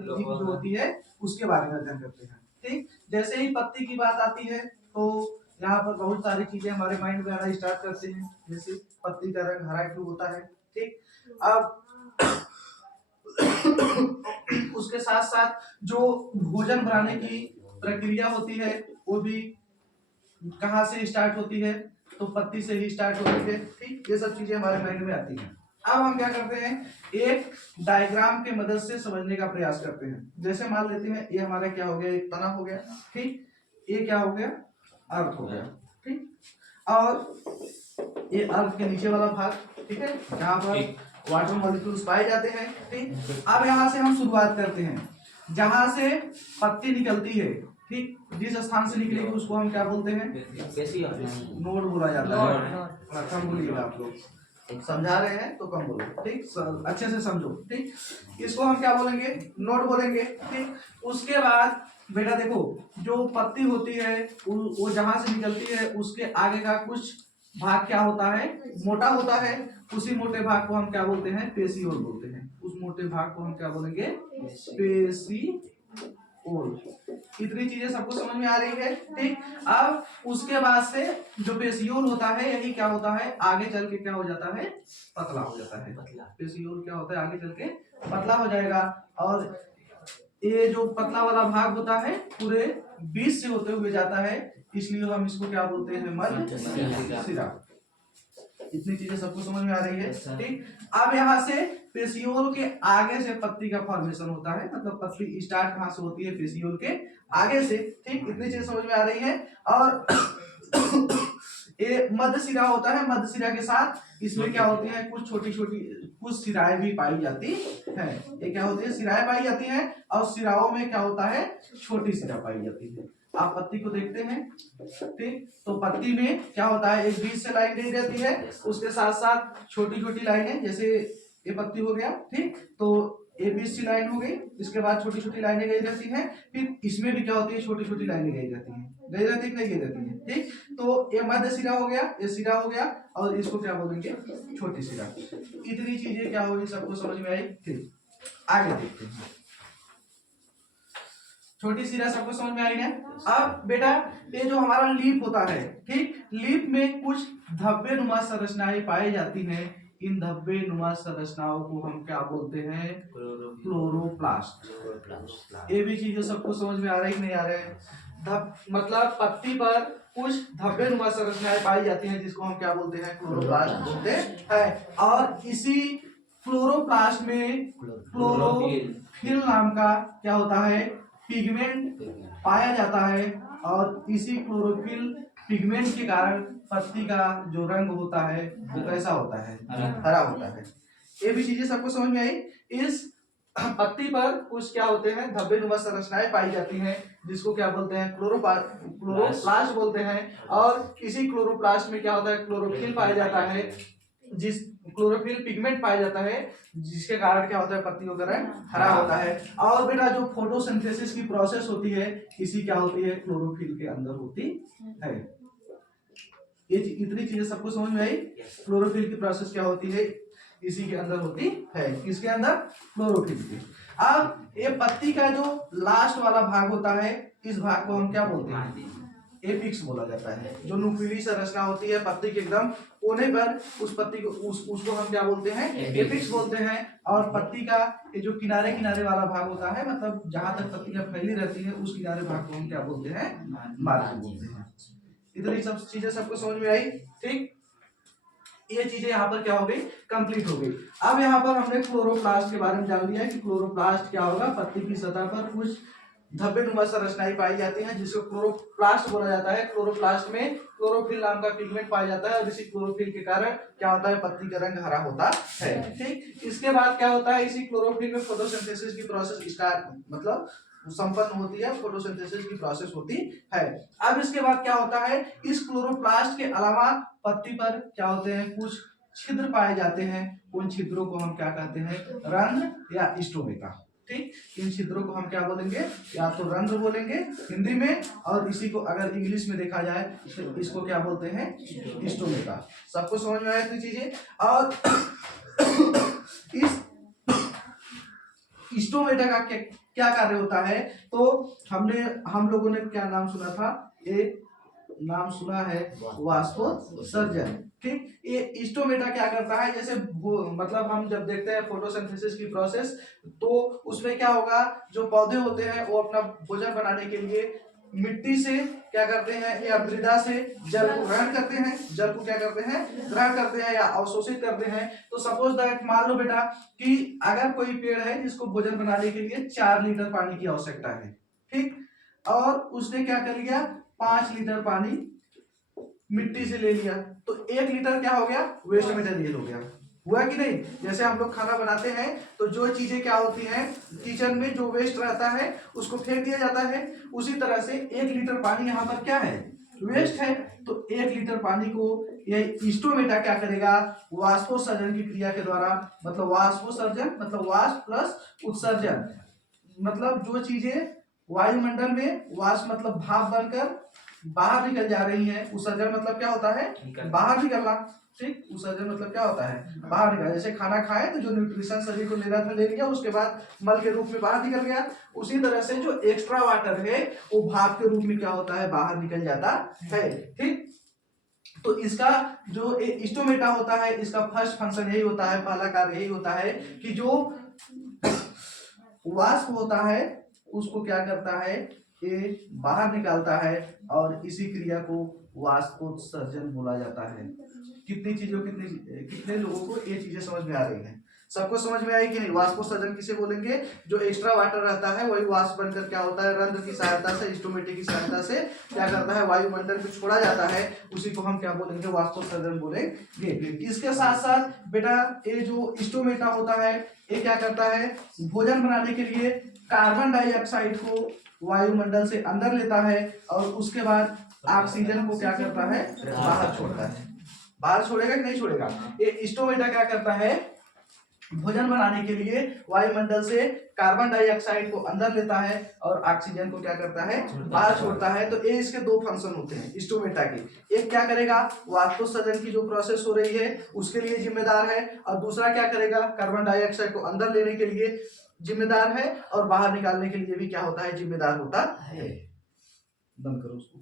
जो होती है उसके बारे में अध्ययन करते हैं। ठीक, जैसे ही पत्ती की बात आती है तो यहाँ पर बहुत सारी चीजें हमारे माइंड में आना स्टार्ट करते हैं। जैसे पत्ती का रंग हरा क्यों होता है। ठीक, अब उसके साथ साथ जो भोजन बनाने की प्रक्रिया होती है वो भी कहाँ से स्टार्ट होती है, तो पत्ती से ही स्टार्ट होती है। ठीक, ये सब चीजें हमारे माइंड में आती हैं। अब हम क्या करते हैं, एक डायग्राम के मदद से समझने का प्रयास करते हैं। जैसे मान लेते हैं ये हमारा क्या हो गया, एक तना हो गया। ठीक, ये क्या हो गया, अर्थ हो गया। ठीक, और ये अर्थ के नीचे वाला भाग, ठीक है, यहाँ पर वाटर मॉलिक्यूल्स पाए जाते हैं। ठीक, अब यहाँ से हम शुरुआत करते हैं, जहां से पत्ती निकलती है। ठीक, जिस स्थान से निकलेगी उसको हम क्या बोलते हैं, नोड बोला जाता है। कम बोलिएगा, आप लोग समझा रहे हैं तो कम बोलो। ठीक, अच्छे से समझो। ठीक, इसको हम क्या बोलेंगे, नोड बोलेंगे। ठीक, उसके बाद बेटा देखो, जो पत्ती होती है वो जहां से निकलती है उसके आगे का कुछ भाग क्या होता है, मोटा होता है। उसी मोटे भाग को हम क्या बोलते हैं, पेशियोल बोलते हैं। उस मोटे भाग को हम क्या बोलेंगे, पेशियोल। इतनी चीजें सबको समझ में आ रही है। ठीक, अब उसके बाद से जो पेशियोल होता है यही क्या होता है, आगे चल के क्या हो जाता है, पतला हो जाता है। पेशियोल क्या होता है, आगे चल के पतला हो जाएगा। और ये जो पतला वाला भाग होता है पूरे बीच से होते हुए जाता है, इसलिए हम इसको क्या बोलते हैं, मध्य सिरा। इतनी चीजें सबको समझ में आ रही है। ठीक, अब यहाँ से पेशियोल के आगे से पत्ती का फॉर्मेशन होता है, मतलब पत्ती स्टार्ट कहाँ से होती है, पेशियोल के आगे से। ठीक, इतनी चीजें समझ में आ रही है। और ये मध्य सिरा होता है, मध्य सिरा के साथ इसमें क्या होती है, कुछ छोटी छोटी कुछ सिराएं भी पाई जाती है। ये क्या होती है, सिराएं पाई जाती हैं, और सिराओं में क्या होता है, छोटी सिरा पाई जाती है। आप पत्ती को देखते हैं। ठीक, तो पत्ती में क्या होता है, एक बीच से लाइन गई रहती है, उसके साथ साथ छोटी छोटी लाइनें, जैसे ये पत्ती हो गया। ठीक, तो ये बीच से लाइन हो गई, इसके बाद छोटी छोटी लाइनें गई रहती हैं। फिर इसमें भी क्या होती है, छोटी छोटी लाइनें गई रहती हैं, गई रहती है नहीं गई रहती है। ठीक, तो ये मध्य सिरा हो गया, ये सिरा हो गया, और इसको क्या बोलेंगे, छोटी सिरा। इतनी चीजें क्या होगी, सबको समझ में आई। ठीक, आगे देखते हैं। छोटी सिरा सबको समझ में आई ना। अब बेटा ये जो हमारा लीफ होता है, ठीक, लीफ में कुछ धब्बे नुमा संरचनाएं पाई जाती हैं। इन धब्बे नुमा संरचनाओं को हम क्या बोलते हैं, क्लोरोप्लास्ट। ये भी चीजें सबको समझ में आ रही नहीं आ रहे, मतलब पत्ती पर कुछ धब्बे नुमा संरचनाएं पाई जाती हैं, जिसको हम क्या बोलते हैं, क्लोरोप्लास्ट बोलते हैं। और इसी क्लोरोप्लास्ट में क्लोरोफिल नाम का क्या होता है, पिगमेंट पाया जाता है। और इसी क्लोरोफिल पिगमेंट के कारण पत्ती का जो रंग होता है वो कैसा होता है, हरा होता है। ये भी चीजें सबको समझ में आई। इस पत्ती पर कुछ क्या होते हैं, धब्बे नुमा संरचनाएं पाई जाती हैं, जिसको क्या बोलते हैं, क्लोरोप्लास्ट बोलते हैं। और इसी क्लोरोप्लास्ट में क्या होता है, क्लोरोफिल पाया जाता है, जिस क्लोरोफिल पिगमेंट पाया जाता है, जिसके कारण क्या होता है, पत्तियों का रंग हरा होता है। और बेटा जो फोटोसिंथेसिस की प्रोसेस होती है, इसी क्या होती है, क्लोरोफिल के अंदर होती है। ये इतनी चीजें सबको समझ में आई। क्लोरोफिल की प्रोसेस क्या होती है, इसी के अंदर होती है। किसके अंदर, क्लोरोफिल के। अब ये पत्ती का जो लास्ट वाला भाग होता है, इस भाग को हम क्या बोलते हैं, एपिक्स बोला जाता है। जो नुकीली संरचना होती है पत्ती के एकदम कोने पर, उस पत्ती को उसको हम क्या बोलते हैं, एपिक्स बोलते हैं। और पत्ती का ये जो किनारे किनारे वाला भाग होता है, मतलब जहां तक पत्तियां फैली रहती है, उस किनारे भाग को हम क्या बोलते हैं, मार्जिन बोलते हैं। इतनी सब चीजें सबको समझ में आई। ठीक, ये चीजें यहाँ पर क्या हो गई, कंप्लीट हो गई। अब यहाँ पर हमने क्लोरोप्लास्ट के बारे में जान लिया कि क्लोरोप्लास्ट क्या होगा, पत्ती की सतह पर कुछ धब्बे नुमा संरचनाएं पाई जाती हैं, जिसको क्लोरोप्लास्ट बोला जाता है। क्लोरोप्लास्ट में क्लोरोफिल नाम का पिगमेंट पाया जाता है, और इसी क्लोरोफिल के कारण क्या होता है, पत्ती का रंग हरा होता है। ठीक, इसके बाद क्या होता है, इसी क्लोरोफिल में फोटोसिंथेसिस की प्रोसेस स्टार्ट मतलब संपन्न होती है, फोटोसिंथेसिस की प्रोसेस होती है। अब इसके बाद क्या होता है, इस क्लोरोप्लास्ट के अलावा पत्ती पर क्या होते हैं, कुछ छिद्र पाए जाते हैं। उन छिद्रों को हम क्या कहते हैं, रंध्र या स्टोमेटा। ठीक, इन छिद्रों को हम क्या बोलेंगे, या तो रंध्र बोलेंगे हिंदी में, और इसी को अगर इंग्लिश में देखा जाए तो इसको क्या बोलते हैं, स्टोमेटा। सबको समझ में आया इतनी चीजें। और इस स्टोमेटा का क्या कार्य होता है? तो हम लोगों ने क्या नाम सुना था? एक नाम सुना है वाष्पोत्सर्जन। ठीक, ये स्टोमेटा क्या करता है? जैसे मतलब हम जब देखते हैं फोटोसिंथेसिस की प्रोसेस, तो उसमें क्या होगा, जो पौधे होते हैं वो अपना भोजन बनाने के लिए मिट्टी से क्या करते हैं या मृदा से जल को ग्रहण करते हैं, जल को क्या करते हैं, ग्रहण करते हैं या अवशोषित करते हैं। तो सपोज दैट मान लो बेटा कि अगर कोई पेड़ है जिसको भोजन बनाने के लिए 4 लीटर पानी की आवश्यकता है, ठीक, और उसने क्या कर लिया, 5 लीटर पानी मिट्टी से ले लिया, तो 1 लीटर क्या हो गया, वेस्ट मटेरियल हो गया। हुआ कि नहीं? जैसे हम लोग खाना बनाते हैं तो जो चीजें क्या होती हैं, किचन में जो वेस्ट रहता है उसको फेंक दिया जाता है, उसी तरह से 1 लीटर पानी यहाँ पर क्या है, वेस्ट है। तो 1 लीटर पानी को ये स्टोमेटा क्या करेगा, वाष्पोत्सर्जन की क्रिया के द्वारा, मतलब वाष्पोत्सर्जन मतलब वाष्प प्लस उत्सर्जन, मतलब जो चीजें वायुमंडल में वाष्प मतलब भाप बनकर बाहर निकल जा रही है, उत्सर्जन मतलब क्या होता है, बाहर निकलना। ठीक, उत्सर्जन मतलब क्या होता है, बाहर निकलना। जैसे खाना खाए तो जो न्यूट्रिशन शरीर को लेना था ले लिया, उसके बाद मल के रूप में बाहर निकल गया, उसी तरह से जो एक्स्ट्रा वाटर है वो भाप के रूप में क्या होता है, बाहर निकल जाता है। ठीक, तो इसका जो स्टोमेटा होता है, इसका फर्स्ट फंक्शन यही होता है, पहला कार्य यही होता है कि जो वाष्प होता है उसको क्या करता है, ये बाहर निकालता है, और इसी क्रिया को वाष्पोत्सर्जन बोला जाता है। कितने लोगों को ये चीजें समझ में आ रही हैं? सबको समझ में आई कि नहीं? वाष्पोत्सर्जन किसे बोलेंगे? जो एक्स्ट्रा वाटर रहता है वही वाष्प बनकर क्या होता है, रंध्र की सहायता से, स्टोमेटा की सहायता से क्या करता है, वायुमंडल में छोड़ा जाता है, उसी को हम क्या बोलेंगे, वाष्पोत्सर्जन बोलेंगे। इसके साथ साथ बेटा ये जो स्टोमेटा होता है ये क्या करता है, भोजन बनाने के लिए कार्बन डाइऑक्साइड को वायुमंडल से अंदर लेता है, और उसके बाद ऑक्सीजन को क्या करता है, बाहर छोड़ता है। बाहर छोड़ेगा कि नहीं छोड़ेगा? ये स्टोमेटा क्या करता है, भोजन बनाने के लिए वायुमंडल से कार्बन डाइऑक्साइड को अंदर लेता है और ऑक्सीजन को क्या करता है, बाहर छोड़ता है। तो ये इसके दो फंक्शन होते हैं स्टोमेटा के। एक क्या करेगा, वाष्पोत्सर्जन की जो प्रोसेस हो रही है उसके लिए जिम्मेदार है, और दूसरा क्या करेगा, कार्बन डाइऑक्साइड को अंदर लेने के लिए जिम्मेदार है, और बाहर निकालने के लिए भी क्या होता है, जिम्मेदार होता है। बंद करो उसको।